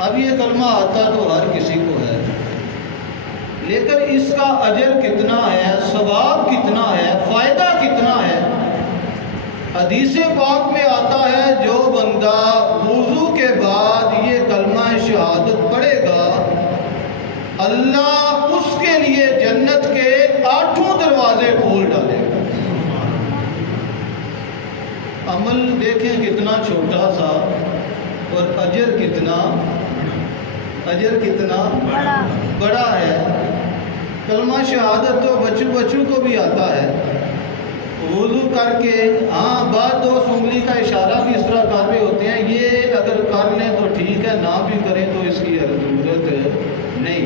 اب یہ کلمہ آتا تو ہر کسی کو ہے، لیکن اس کا اجر کتنا ہے، ثواب کتنا ہے، فائدہ کتنا ہے؟ حدیث پاک میں آتا ہے جو بندہ وضو کے بعد یہ کلمہ شہادت پڑھے گا، اللہ اس کے لیے جنت کے 8 دروازے کھول ڈالے گا۔ عمل دیکھیں کتنا چھوٹا سا اور اجر کتنا بڑا ہے۔ کلمہ شہادت تو بچوں کو بھی آتا ہے، وضو کر کے بعد 2 انگلی کا اشارہ بھی اس طرح کر رہے ہوتے ہیں، یہ اگر کر لیں تو ٹھیک ہے، نہ بھی کریں تو اس کی ضرورت نہیں۔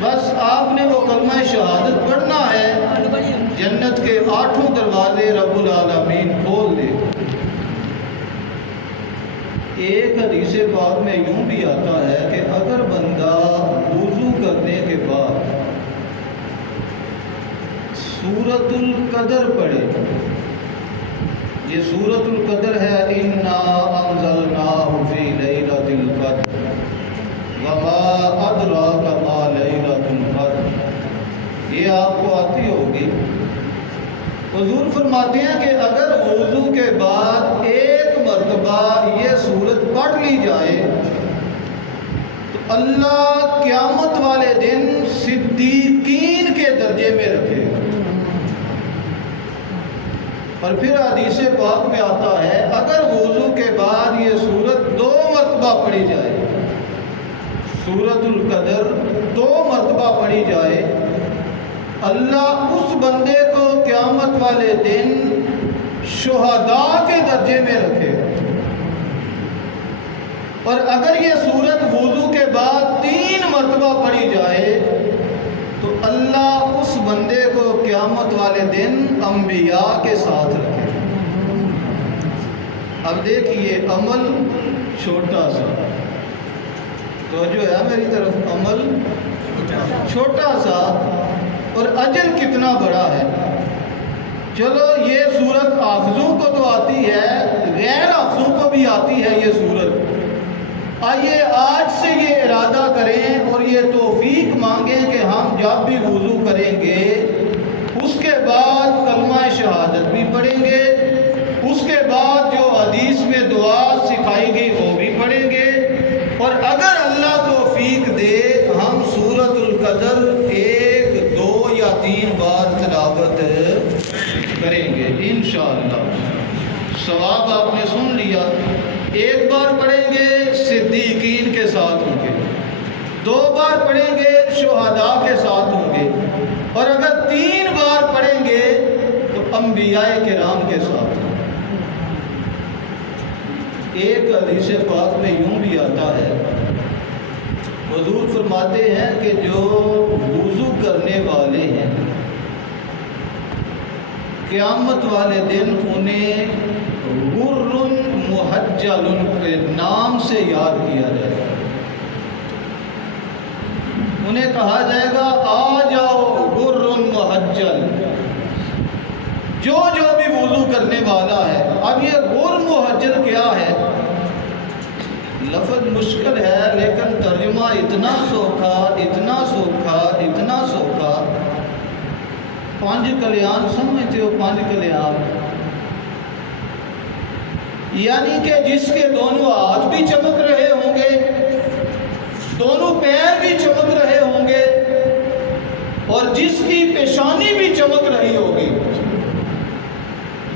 بس آپ نے وہ کلمہ شہادت پڑھنا ہے، جنت کے 8 دروازے رب العالمین کھول دے۔ ایک حدیث پاک میں یوں بھی آتا ہے کہ اگر بندہ وضو کرنے کے بعد سورۃ القدر پڑھے، یہ سورۃ القدر ہے، اِنَّا أَنزَلْنَاهُ فِي لَيْلَةِ الْقَدْرِ وَمَا أَدْرَاكَ مَا لَيْلَةُ الْقَدْرِ، یہ آپ کو آتی ہوگی۔ حضور فرماتے ہیں کہ اگر وضو کے بعد ایک مرتبہ یہ سورت پڑھ لی جائے تو اللہ قیامت والے دن صدیقین کے درجے میں رکھے گا۔ اور پھر حدیث پاک میں آتا ہے اگر وضو کے بعد یہ سورت 2 مرتبہ پڑھی جائے، سورۃ القدر 2 مرتبہ پڑھی جائے، اللہ اس بندے کو قیامت والے دن شہداء کے درجے میں رکھے گا۔ اور اگر یہ سورت وضو کے بعد 3 مرتبہ پڑھی جائے تو اللہ اس بندے کو قیامت والے دن انبیاء کے ساتھ رکھے گا۔ اب دیکھیے عمل چھوٹا سا، تو جو ہے میری طرف، عمل چھوٹا سا اور اجر کتنا بڑا ہے۔ چلو یہ سورت حافظوں کو تو آتی ہے، غیر حافظوں کو بھی آتی ہے یہ سورت۔ آئیے آج سے یہ ارادہ کریں اور یہ توفیق مانگیں کہ ہم جب بھی وضو کریں گے اس کے بعد کلمہ شہادت بھی پڑھیں گے، اس کے بعد جو حدیث میں دعا سکھائی گئی وہ بھی پڑھیں گے، اور اگر اللہ توفیق دے ہم سورۃ القدر 1، 2 یا 3 بار تلاوت کریں گے انشاءاللہ۔ ثواب آپ نے سن لیا، 1 بار پڑھیں گے صدیقین کے ساتھ ہوں گے، 2 بار پڑھیں گے شہداء کے ساتھ ہوں گے، اور اگر 3 بار پڑھیں گے تو انبیاء کرام کے ساتھ۔ ایک حدیث پاک میں یوں بھی آتا ہے، حضور فرماتے ہیں کہ جو وضو کرنے والے ہیں قیامت والے دن انہیں غر محجل کے نام سے یاد کیا جائے گا۔ انہیں کہا جائے گا آ جاؤ غر محجل، جو بھی وضو کرنے والا ہے۔ اب یہ غر محجل کیا ہے؟ لفظ مشکل ہے لیکن ترجمہ اتنا سوکھا، اتنا سوکھا، اتنا سوکھا۔ 5 کلیان سمجھتے ہو؟ 5 کلیان یعنی کہ جس کے دونوں ہاتھ بھی چمک رہے ہوں گے، دونوں پیر بھی چمک رہے ہوں گے، اور جس کی پیشانی بھی چمک رہی ہوگی،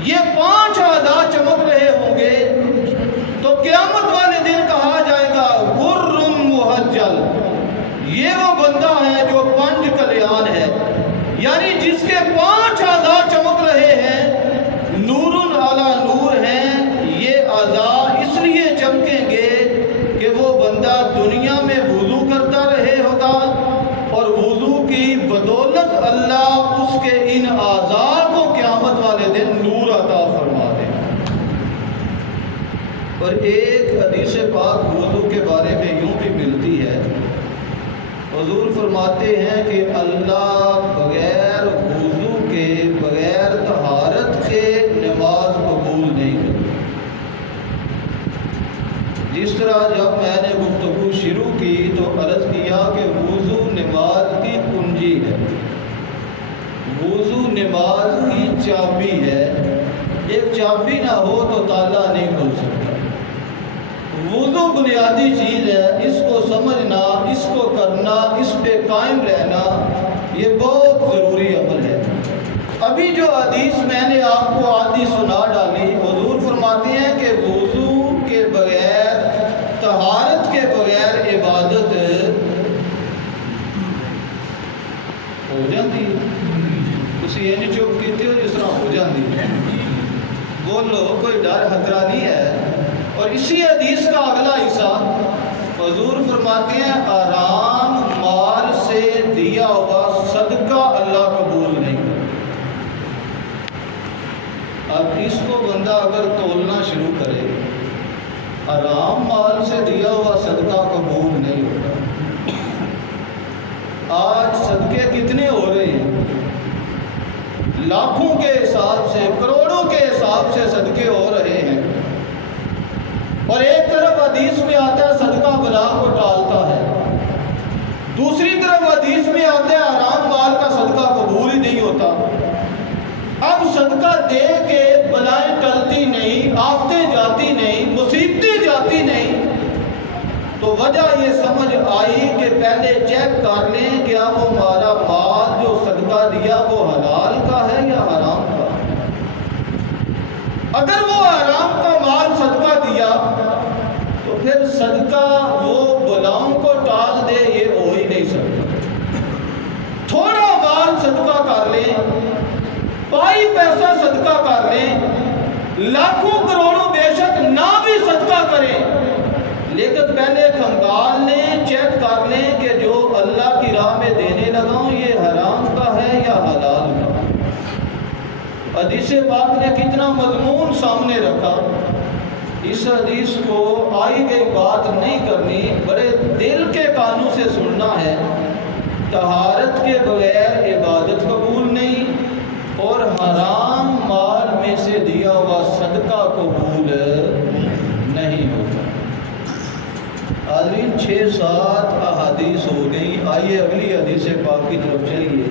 یہ 5 اعضاء چمک رہے ہوں گے، تو قیامت والے دن کہا جائے گا غر محجل، یہ وہ بندہ ہے جو 5 کلیان ہے، یعنی جس کے 5 اعضاء چمک رہے ہیں، نور علی نور ہیں۔ یہ اعضاء اس لیے چمکیں گے کہ وہ بندہ دنیا میں وضو کرتا رہے ہوگا، اور وضو کی بدولت اللہ اس کے ان اعضاء کو قیامت والے دن نور عطا فرما دے۔ اور ایک حدیث پاک وضو کے بارے میں یوں بھی ملتی ہے، حضور فرماتے ہیں کہ اللہ بغیر وضو کے، بغیر طہارت کے نماز قبول نہیں کرتا۔ جس طرح جب میں نے گفتگو نہ ہو تو تالا نہیں کھل سکتا۔ وضو بنیادی چیز ہے، اس کو سمجھنا، اس کو کرنا، اس پہ قائم رہنا یہ بہت ضروری عمل ہے۔ ابھی جو حدیث میں نے آپ کو آدھی سنا ڈالی، حضور فرماتے ہیں کہ وضو کے بغیر، طہارت کے بغیر عبادت ہو جاتی ہے۔ تسی یہ نہیں چپ کیتے ہو جس طرح ہو جاتی ہے، بولو، کوئی ڈر خطرہ نہیں ہے۔ اور اسی حدیث کا اگلا حصہ حضور فرماتے ہیں حرام مال سے دیا ہوا صدقہ اللہ قبول نہیں کرتا۔ اب اس کو بندہ اگر تولنا شروع کرے، حرام مال سے دیا ہوا صدقہ قبول نہیں ہوتا۔ آج صدقے کتنے ہو رہے ہیں؟ لاکھوں کے حساب سے، کروڑوں کے حساب سے صدقے ہو رہے ہیں، اور ایک طرف حدیث میں آتا ہے صدقہ بلا کو ٹالتا ہے، دوسری طرف حدیث میں آتا ہے حرام مال کا صدقہ قبول ہی نہیں ہوتا۔ اب صدقہ دے کے بلائیں ٹلتی نہیں، آفتیں جاتی نہیں، مصیبتیں جاتی نہیں، تو وجہ یہ سمجھ آئی کہ پہلے چیک کر لیں کہ اب ہمارا مال جو صدقہ دیا وہ حلال کا ہے یا حرام کا۔ اگر وہ حرام کا مال صدقہ دیا تو پھر صدقہ وہ بلاؤں کو ٹال دے، یہ ہو ہی نہیں سکتا۔ تھوڑا مال صدقہ کر لیں، پائی پیسہ صدقہ کر لیں، لاکھوں کروڑوں بے شک نہ بھی صدقہ کریں، لیکن پہلے کھنگال لیں، چیک کر لیں کہ جو اللہ کی راہ میں دینے لگا ہوں یہ حرام کا ہے یا حلال کا۔ حدیث پاک نے کتنا مضمون سامنے رکھا۔ اس حدیث کو آئی گئی بات نہیں کرنی، بڑے دل کے کانوں سے سننا ہے۔ طہارت کے بغیر عبادت قبول نہیں، اور حرام مال میں سے دیا ہوا صدقہ قبول نہیں ہوتا۔ حاضرین 6-7 احادیث ہو گئی، آئیے اگلی حدیث پاک کی طرف چلیے۔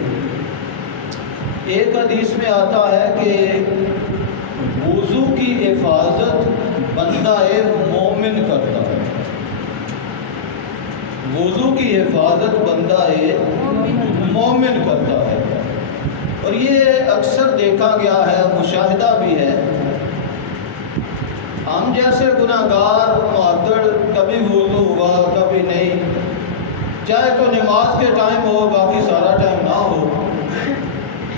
ایک حدیث میں آتا ہے کہ وضو کی حفاظت بندہ مومن کرتا ہے۔ وضو کی حفاظت بندہ مومن کرتا ہے، اور یہ اکثر دیکھا گیا ہے، مشاہدہ بھی ہے۔ ہم جیسے گناہگار معتڑ، کبھی وضو ہوا کبھی نہیں، چاہے تو نماز کے ٹائم ہو باقی سارا ٹائم نہ ہو،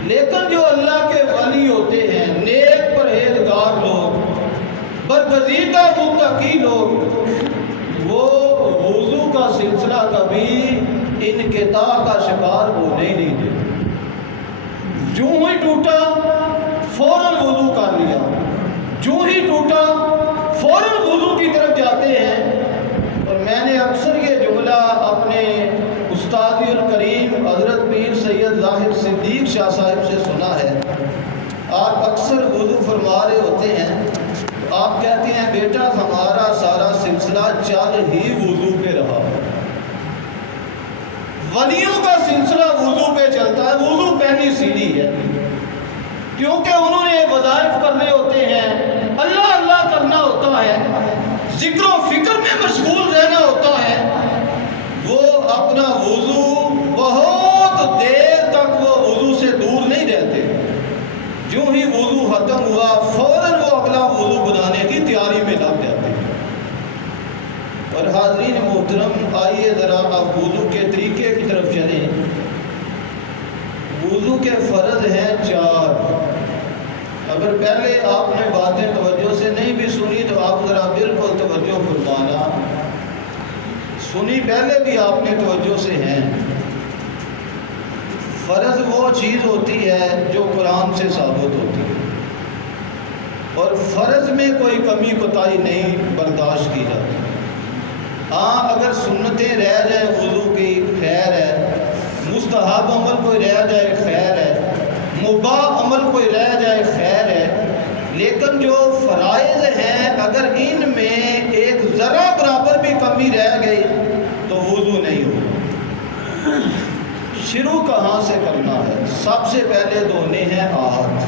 لیکن جو اللہ کے ولی ہوتے ہیں، نیک پرہیزگار لوگ، برگزیدہ متقی لوگ، وہ وضو کا سلسلہ کبھی انقطاع کا شکار ہونے ہی نہیں دیتے۔ جو ہی ٹوٹا فوراً وضو کر لیا، جو ہی ٹوٹا فوراً وضو کی طرف جاتے ہیں۔ اور میں نے اکثر یہ جملہ اپنے استاد الکریم حضرت پیر سید ظاہر صدیق شاہ صاحب سے سنا ہے۔ آپ اکثر وضو فرما رہے ہوتے ہیں، آپ کہتے ہیں بیٹا ہمارا سارا سلسلہ چل ہی وضو پہ رہا۔ ولیوں کا سلسلہ وضو پہ چلتا ہے، وضو پہلی سیڑھی ہے، کیونکہ انہوں نے وظائف کرنے ہوتے ہیں، اللہ اللہ کرنا ہوتا ہے، ذکر و فکر میں مشغول رہنا ہوتا ہے۔ وہ اپنا وضو بہت دیر تک وہ وضو سے دور نہیں رہتے، جو ہی وضو ختم ہوا فوراً وہ اگلا وضو بنانے کی تیاری میں لگ جاتے ہیں۔ اور حاضرین محترم، آئیے ذرا اب وضو کے طریقے کی طرف چلیں۔ وضو کے فرض ہیں 4۔ اگر پہلے آپ نے باتیں توجہ سے نہیں بھی سنی تو آپ ذرا بالکل توجہ فرمانا، سنی پہلے بھی آپ نے توجہ سے ہیں۔ فرض وہ چیز ہوتی ہے جو قرآن سے ثابت ہوتی ہے، اور فرض میں کوئی کمی کوتاہی نہیں برداشت کی جاتی۔ ہاں اگر سنتیں رہ جائیں وضو کی خیر ہے، مستحب عمل کوئی رہ جائے خیر ہے، مباح عمل کوئی رہ جائے خیر ہے، لیکن جو فرائض ہیں اگر ان میں ایک ذرہ برابر بھی کمی رہ گئی تو وضو نہیں ہوگا۔ شروع کہاں سے کرنا ہے؟ سب سے پہلے دھونے ہیں ہاتھ۔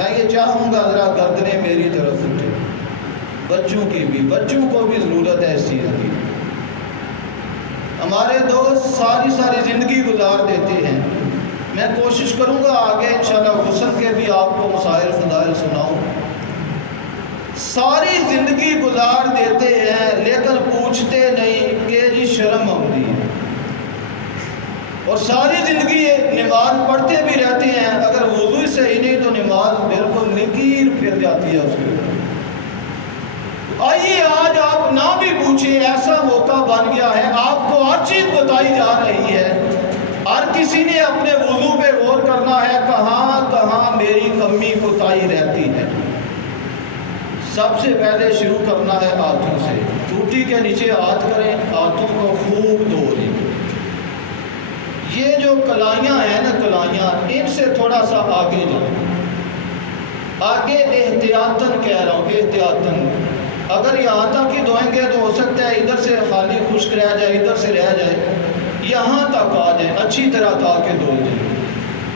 میں یہ چاہوں گا ذرا گردنیں میری طرف اٹھے، بچوں کی بھی، بچوں کو بھی ضرورت ہے اس چیز کی۔ ہمارے دوست ساری زندگی گزار دیتے ہیں، میں کوشش کروں گا آگے انشاءاللہ غسل کے بھی آپ کو مسائل فضائل سناؤں۔ ساری زندگی گزار دیتے ہیں لیکن پوچھتے نہیں کہ جی شرم آتی ہے، اور ساری زندگی نماز پڑھتے بھی رہتے ہیں، اگر وضو صحیح نہیں تو نماز بالکل نکیر پھر جاتی ہے اس کے اوپر۔ آئیے آج آپ نہ بھی پوچھیں، ایسا موقع بن گیا ہے، آپ کو ہر چیز بتائی جا رہی ہے، ہر کسی نے اپنے وضو پہ غور کرنا ہے، کہاں کہاں میری کمی کوتاہی رہتی ہے۔ سب سے پہلے شروع کرنا ہے ہاتھوں سے، ٹوٹی کے نیچے ہاتھ کریں، ہاتھوں کو خوب دھو لیں۔ یہ جو کلائیاں ہیں نا، کلائیاں، ان سے تھوڑا سا آگے جائیں، آگے احتیاطاً کہہ رہا ہوں، احتیاطاً۔ اگر یہاں تک ہی دھوئیں گے تو ہو سکتا ہے ادھر سے خالی خشک رہ جائے، ادھر سے رہ جائے، یہاں تک آ جائیں، اچھی طرح دھا کے دھو جائیں۔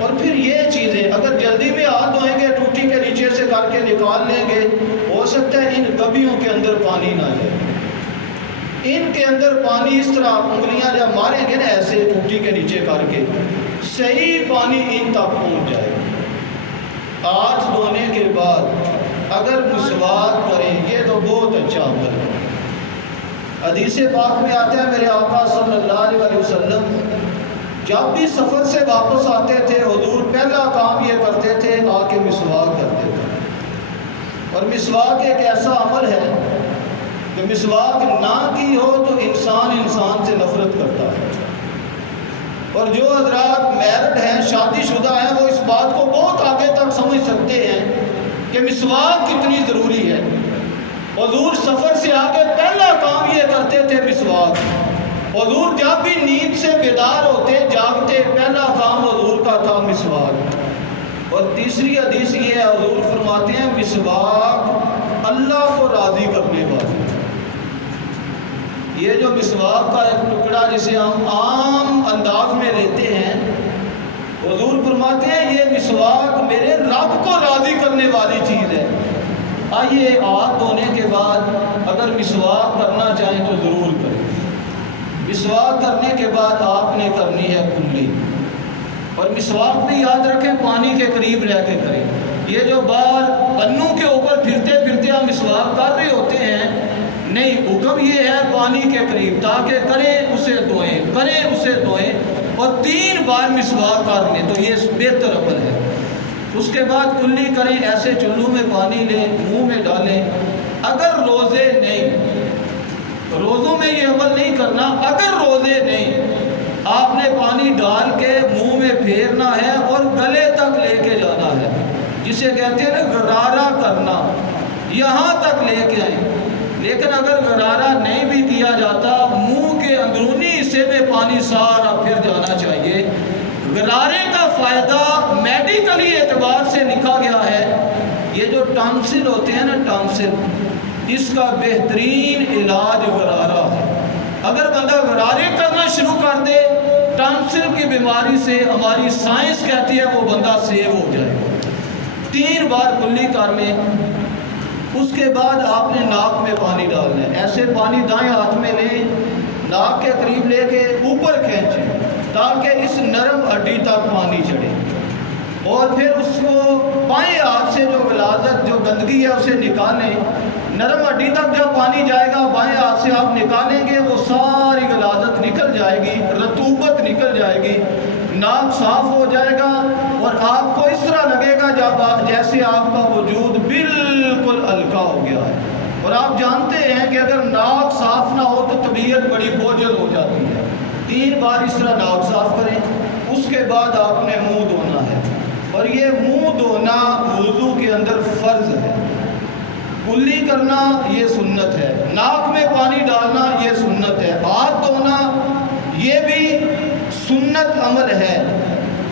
اور پھر یہ چیزیں اگر جلدی میں ہاتھ دھوئیں گے، ٹوٹی کے نیچے سے کر کے نکال لیں گے، ہو سکتا ہے ان کبیوں کے اندر پانی نہ جائے، ان کے اندر پانی اس طرح انگلیاں جب ماریں گے نا ایسے ٹوٹی کے نیچے کر کے، صحیح پانی ان تک پہنچ جائے۔ ہاتھ دھونے کے بعد اگر مسواک کریں، یہ تو بہت اچھا عمل ہے۔ حدیث پاک میں آتا ہے میرے آقا صلی اللہ علیہ وسلم جب بھی سفر سے واپس آتے تھے، حضور پہلا کام یہ کرتے تھے، آ کے مسواک کرتے تھے۔ اور مسواک ایک ایسا عمل ہے کہ مسواک نہ کی ہو تو انسان سے نفرت کرتا ہے۔ اور جو حضرات میرڈ ہیں، شادی شدہ ہیں، وہ اس بات کو بہت آگے تک سمجھ سکتے ہیں کہ مسواک کتنی ضروری ہے۔ حضور سفر سے آ کے پہلا کام یہ کرتے تھے مسواک۔ حضور جب بھی نیند سے بیدار ہوتے، جاگتے، پہلا کام حضور کا تھا مسواک۔ اور تیسری حدیث یہ ہے، حضور فرماتے ہیں مسواک اللہ کو راضی کرنے والی۔ یہ جو مسواک کا ایک ٹکڑا جسے ہم عام انداز میں لیتے ہیں، حضور فرماتے ہیں یہ مسواک میرے رب کو راضی کرنے والی چیز ہے۔ آئیے ہاتھ دھونے کے بعد اگر مسواک کرنا چاہیں تو ضرور کریں۔ مسواک کرنے کے بعد آپ نے کرنی ہے کلی، اور مسواک بھی یاد رکھیں پانی کے قریب رہ کے کریں۔ یہ جو بار انوں کے اوپر پھرتے پھرتے ہم مسواک کر رہے ہوتے ہیں، نہیں، حکم یہ ہے پانی کے قریب، تاکہ کریں اسے دھوئیں، کریں اسے دھوئیں، اور 3 بار مسواک کر لیں تو یہ بہتر عمل ہے۔ اس کے بعد کلی کریں، ایسے چلو میں پانی لیں، منہ میں ڈالیں۔ اگر روزے نہیں، روزوں میں یہ عمل نہیں کرنا، اگر روزے نہیں، آپ نے پانی ڈال کے منہ میں پھیرنا ہے اور گلے تک لے کے جانا ہے، جسے کہتے ہیں نا غرارہ کرنا، یہاں تک لے کے آئیں۔ لیکن اگر غرارہ نہیں بھی کیا جاتا، منہ کے اندرونی حصے میں پانی سارا پھر جانا چاہیے۔ غرارے کا فائدہ میڈیکلی اعتبار سے لکھا گیا ہے، یہ جو ٹانسل ہوتے ہیں نا، ٹانسل، اس کا بہترین علاج غرارہ ہے۔ اگر بندہ غرارے کرنا شروع کر دے، ٹانسل کی بیماری سے ہماری سائنس کہتی ہے وہ بندہ سیو ہو جائے۔ 3 بار کلی کر لیں۔ اس کے بعد آپ نے ناک میں پانی ڈالنا ہے، ایسے پانی دائیں ہاتھ میں لیں، ناک کے قریب لے کے اوپر کھینچیں تاکہ اس نرم ہڈی تک پانی چڑھے، اور پھر اس کو بائیں ہاتھ سے جو غلاظت، جو گندگی ہے اسے نکالیں۔ نرم ہڈی تک جب پانی جائے گا، بائیں ہاتھ سے آپ نکالیں گے، وہ ساری غلاظت نکل جائے گی، رطوبت نکل جائے گی، ناک صاف ہو جائے گا، اور آپ کو اس طرح لگے گا جیسے آپ کا وجود بالکل ہلکا ہو گیا ہے۔ اور آپ جانتے ہیں کہ اگر ناک صاف نہ ہو تو طبیعت بڑی بوجھل ہو جاتی ہے۔ 3 بار اس طرح ناک صاف کریں۔ اس کے بعد آپ نے منہ دھونا ہے، اور یہ منہ دھونا وضو کے اندر فرض ہے۔ کلی کرنا یہ سنت ہے، ناک میں پانی ڈالنا یہ سنت ہے، ہاتھ دھونا یہ بھی سنت عمل ہے،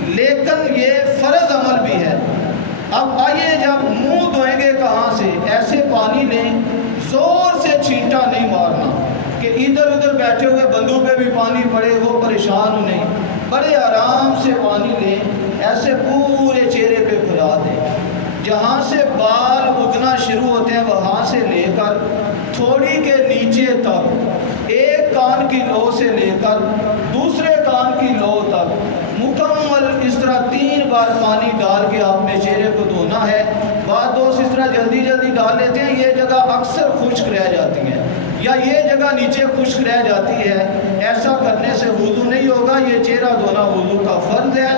لیکن یہ فرض عمل بھی ہے۔ اب آئیے، جب منہ دھوئیں گے کہاں سے؟ ایسے پانی لیں، زور سے چھینٹا نہیں مارنا کہ ادھر ادھر بیٹھے ہوئے بندوں پہ بھی پانی پڑے، وہ پریشان ہو نہیں۔ بڑے آرام سے پانی لیں، ایسے پورے چہرے پہ پھیلا دیں، جہاں سے بال اگنا شروع ہوتے ہیں وہاں سے لے کر تھوڑی کے نیچے تک، ایک کان کی لو سے لے کر دوسرے کان کی لو تک مکمل اس طرح 3 بار پانی ڈال کے آپ نے چہرے کو دھونا ہے۔ بعض دوست اس طرح جلدی جلدی ڈال لیتے ہیں، یہ جگہ اکثر خشک رہ جاتی ہیں یا یہ جگہ نیچے خشک رہ جاتی ہے، ایسا کرنے سے وضو نہیں ہوگا، یہ چہرہ دھونا وضو کا فرض ہے۔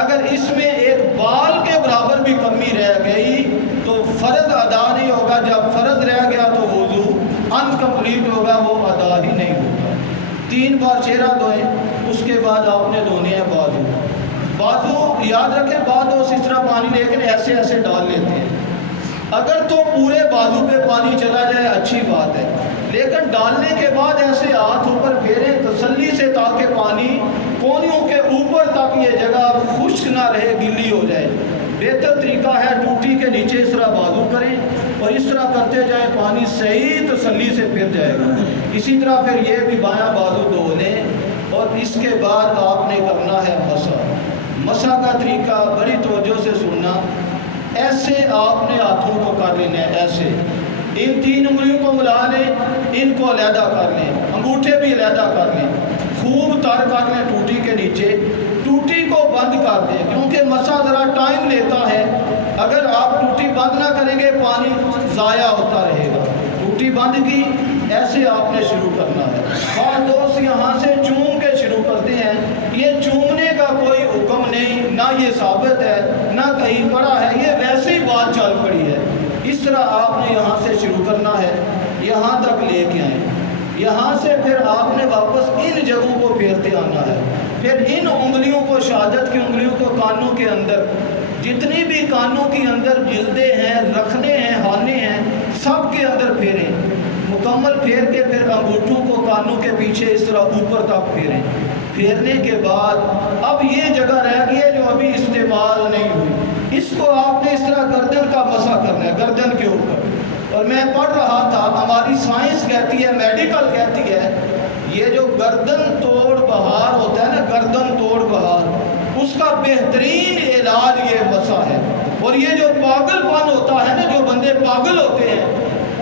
اگر اس میں ایک بال کے برابر بھی کمی رہ گئی تو فرض ادا نہیں ہوگا، جب فرض رہ گیا تو وضو انکمپلیٹ ہوگا، وہ ادا ہی نہیں ہوگا۔ 3 بار چہرہ دھوئیں، اس کے بعد آپ نے دھونے ہیں بازو۔ بازو یاد رکھیں، بعض دوست اس طرح پانی لیکن ایسے ایسے ڈال لیتے ہیں، اگر تو پورے بازو پہ پانی چلا جائے اچھی بات ہے، لیکن ڈالنے کے بعد ایسے ہاتھ اوپر پھیریں تسلی سے تاکہ پانی کونیوں کے اوپر تک یہ جگہ خشک نہ رہے، گلی ہو جائے۔ بہتر طریقہ ہے ٹوٹی کے نیچے اس طرح بازو کریں اور اس طرح کرتے جائیں، پانی صحیح تسلی سے پھر جائے گا۔ اسی طرح پھر یہ بھی بایاں بازو دھو لیں اور اس کے بعد آپ نے کرنا ہے مسح۔ مسح کا طریقہ بڑی توجہ سے سننا، ایسے آپ نے ہاتھوں کو کر لینا ہے، ایسے ان 3 انگلیوں کو ملا لیں، ان کو علیحدہ کر لیں، انگوٹھے بھی علیحدہ کر لیں، خوب تر کر لیں ٹوٹی کے نیچے، ٹوٹی کو بند کر دیں کیونکہ مسح ذرا ٹائم لیتا ہے، اگر آپ ٹوٹی بند نہ کریں گے پانی ضائع ہوتا رہے گا۔ ٹوٹی بند کی، ایسے آپ نے شروع کرنا ہے۔ بعض دوست یہاں سے چوم کے شروع کرتے ہیں، یہ چومنے کا کوئی حکم نہیں، نہ یہ ثابت ہے نہ کہیں پڑھا ہے، یہ ویسے ہی بات چل پڑی ہے۔ اس طرح آپ نے یہاں سے شروع کرنا ہے، یہاں تک لے کے آئیں، یہاں سے پھر آپ نے واپس ان جگہوں کو پھیرتے آنا ہے، پھر ان انگلیوں کو، شہادت کی انگلیوں کو کانوں کے اندر، جتنی بھی کانوں کے اندر جلدیں ہیں، رکھنے ہیں، ہانے ہیں، سب کے اندر پھیریں، مکمل پھیر کے پھر انگوٹھوں کو کانوں کے پیچھے اس طرح اوپر تک پھیریں۔ پھیرنے کے بعد اب یہ جگہ رہ گئی ہے جو ابھی استعمال نہیں ہوئی، اس کو آپ نے اس طرح گردن کا مسح کرنا ہے، گردن کے اوپر۔ اور میں پڑھ رہا تھا، ہماری سائنس کہتی ہے، میڈیکل کہتی ہے، یہ جو گردن توڑ بہار ہوتا ہے نا، گردن توڑ بہار، اس کا بہترین علاج یہ مسح ہے۔ اور یہ جو پاگل پن ہوتا ہے نا، جو بندے پاگل ہوتے ہیں،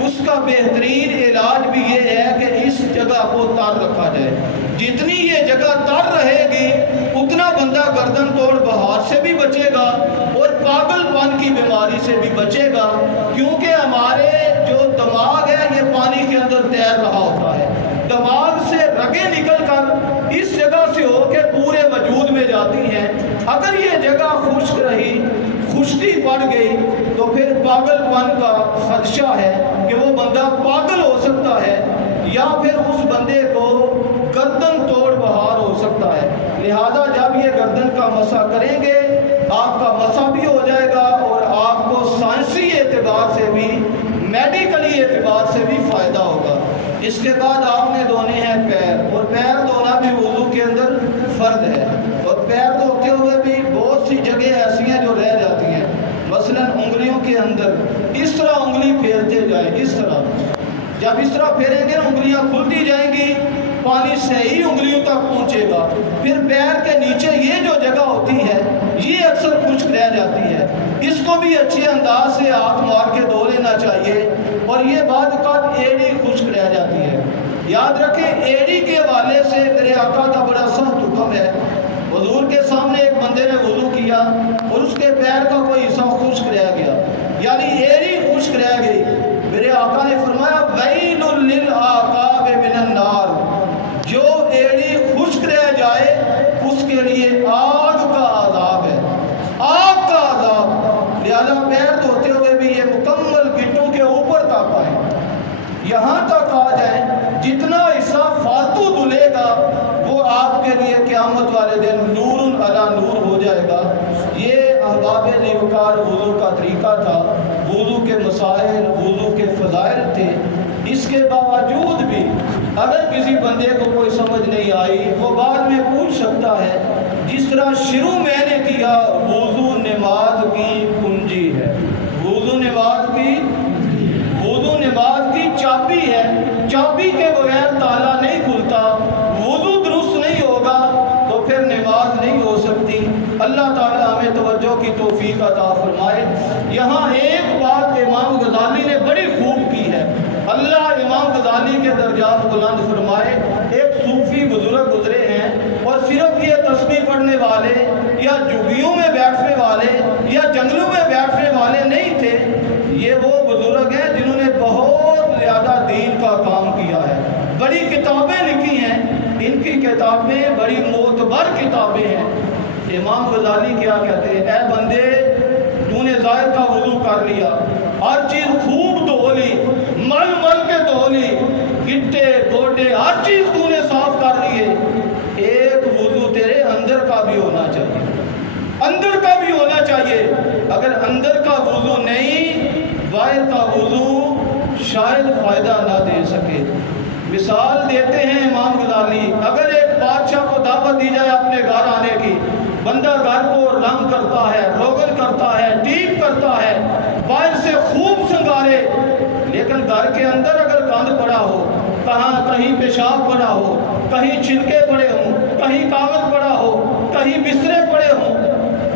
اس کا بہترین علاج بھی یہ ہے کہ اس جگہ کو تر رکھا جائے۔ جتنی یہ جگہ تر رہے گی اتنا بندہ گردن توڑ بہار سے بھی بچے گا اور پاگل پن کی بیماری سے بھی بچے گا، کیونکہ ہمارے جو دماغ ہے یہ پانی کے اندر تیر رہا ہوتا ہے، دماغ سے رگیں نکل کر اس جگہ سے ہو کے پورے وجود میں جاتی ہیں۔ اگر یہ جگہ خشک رہی، خشکی پڑ گئی تو پھر پاگل پن کا خدشہ ہے کہ وہ بندہ پاگل ہو سکتا ہے یا پھر اس بندے کو گردن توڑ بہار ہو سکتا ہے۔ لہذا جب یہ گردن کا مسح کریں گے آپ کا مسح بھی ہو جائے گا اور آپ کو سائنسی اعتبار سے بھی، میڈیکلی اعتبار سے بھی فائدہ ہوگا۔ اس کے بعد آپ نے دھونے ہیں پیر، اور پیر دھونا بھی وضو کے اندر فرض ہے، اور پیر دھوتے ہوئے بھی بہت سی جگہیں ایسی ہیں جو رہ جاتی ہیں، مثلا انگلیوں کے اندر اس طرح انگلی پھیرتے جائیں، اس طرح جب اس طرح پھیریں گے انگلیاں کھلتی جائیں گی، پانی صحیح انگلیوں تک پہنچے گا۔ پھر پیر کے نیچے یہ جو جگہ ہوتی ہے یہ اکثر خشک رہ جاتی ہے، اس کو بھی اچھے انداز سے ہاتھ مار کے دھو لینا چاہیے۔ اور یہ بعض اوقات ایڑی خشک رہ جاتی ہے، یاد رکھیں ایڑی کے حوالے سے میرے آقا کا بڑا سخت حکم ہے۔ حضور کے سامنے ایک بندے نے وضو کیا اور اس کے پیر کا کوئی حصہ خشک رہ گیا، یعنی ایڑی خشک رہ گئی، میرے آقا نے فرمایا ویل للعقاب من النار، جو ایڑی خشک رہ جائے اس کے لیے آگ کا عذاب ہے، آگ کا عذاب۔ لہذا پیر دھوتے ہوئے بھی یہ مکمل گھٹنوں کے اوپر تک آئیں، یہاں تک آ جائیں، جتنا حصہ فالتو دھلے گا وہ آپ کے لیے قیامت والے دن نور علی نور ہو جائے گا۔ یہ احباب نیکوکار وضو کا طریقہ تھا، وضو کے مسائل، وضو کے فضائل تھے۔ اس کے باوجود بھی اگر کسی بندے کو کوئی سمجھ نہیں آئی وہ بعد میں پوچھ سکتا ہے، جس طرح شروع میں نے کیا، وضو نماز کی کنجی ہے، وضو نماز کی چابی ہے، چابی کے بغیر تالا نہیں کھلتا، وضو درست نہیں ہوگا تو پھر نماز نہیں ہو سکتی۔ اللہ تعالی ہمیں توجہ کی توفیق عطا فرمائے۔ یہاں ایک بات امام غزالی نے بڑی خوب کی ہے، اللہ امام غزالی کے درجات بلند فرمائے۔ ایک صوفی بزرگ گزرے ہیں اور صرف یہ تسبیح پڑھنے والے یا جھگیوں میں بیٹھنے والے یا جنگلوں میں بیٹھنے والے نہیں تھے، یہ وہ بزرگ ہیں جنہوں نے بہت زیادہ دین کا کام کیا ہے، بڑی کتابیں لکھی ہیں، ان کی کتابیں بڑی معتبر کتابیں ہیں۔ امام غزالی کیا کہتے ہیں، اے بندے تو نے ظاہر کا وضو کر لیا، ہر چیز خوب دھو لی، مل مل کے دھو لی، گٹے گوٹے ہر چیز تو نے صاف کر لیے، ایک وضو تیرے اندر کا بھی ہونا چاہیے، اندر کا بھی ہونا چاہیے۔ اگر اندر کا وضو نہیں، باہر کا وضو شاید فائدہ نہ دے سکے۔ مثال دیتے ہیں امام غزالی، اگر ایک بادشاہ کو دعوت دی جائے اپنے گھر آنے کی، بندہ گھر کو رنگ کرتا ہے، روغن کرتا ہے، ٹیپ کرتا ہے، باہر سے خوب سنگارے، لیکن گھر کے اندر اگر گند پڑا ہو، کہیں پیشاب پڑا ہو، کہیں چھلکے پڑے ہوں، کہیں کاغذ پڑا ہو، کہیں بسترے پڑے ہوں،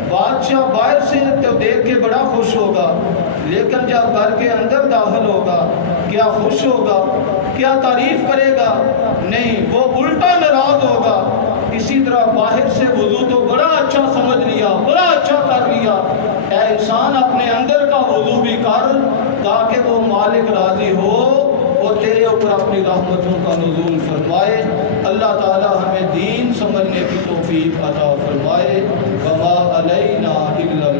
بادشاہ باہر سے تو دیکھ کے بڑا خوش ہوگا، لیکن جب گھر کے اندر داخل ہوگا کیا خوش ہوگا؟ کیا تعریف کرے گا؟ نہیں، وہ الٹا ناراض ہوگا۔ اسی طرح باہر سے وضو تو بڑا اچھا سمجھ لیا، بڑا اچھا کر لیا، اے انسان اپنے اندر کا وضو بھی کر تاکہ وہ مالک راضی ہو اور تیرے اوپر اپنی رحمتوں کا نزول فرمائے۔ اللہ تعالی ہمیں دین سمجھنے کی توفیق عطا فرمائے۔ وما علینا الا